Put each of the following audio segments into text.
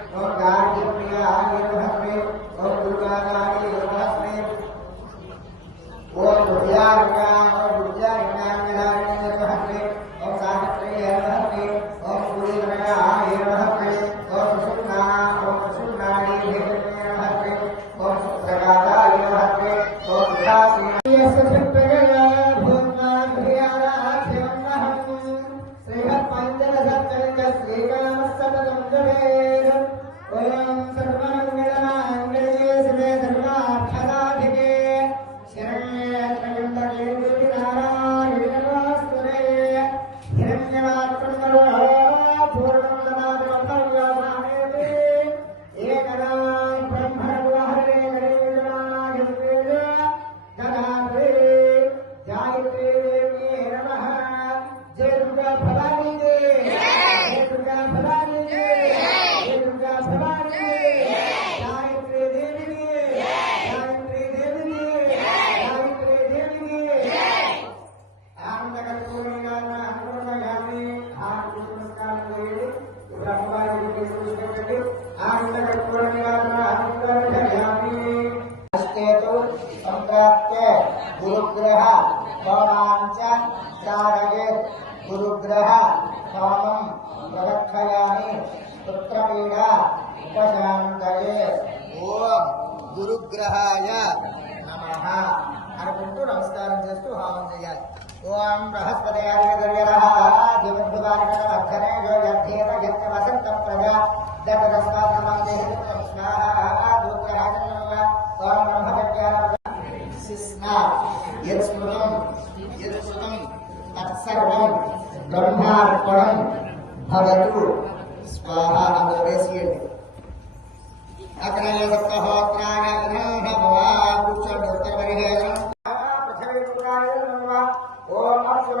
और गार्ग्य प्रिया आगे नमः में और दुर्गा नागे नमः में और भैया का और भुजा का मिलाने नमः में और सावित्री नमः में और सूर्य ग्रह आगे नमः में और सुषुम्ना और सुषुम्नाड़ी भेद में नमः में और सुप्रभाता नमः में और विकास श्रीमत्पञ्चदशत्कल्पश्रीगणमस्ततम् जपे Hola. सम्प्राप्य गुरुग्रह पौनाञ्च सारयेत् गुरुग्रह पौनं प्रदक्षयामि पुत्रपीडा उपशान्तये ॐ గురుగ్రహాయ నమ అనుకుంటూ నమస్కారం చేస్తూ హోమం చేయాలి ఓం బృహస్పతయాధిపతి వసంత ప్రజా బ్రహ్మార్పణం భవతు స్వాహా వేసేయండి అక్కడ సప్తహోత్రాయ భగవాన్ పృథ్వీ ఓం అక్షర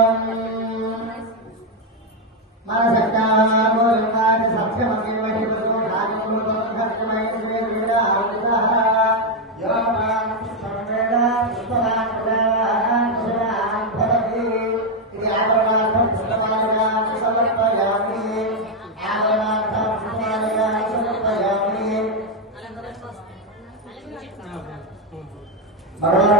మరలా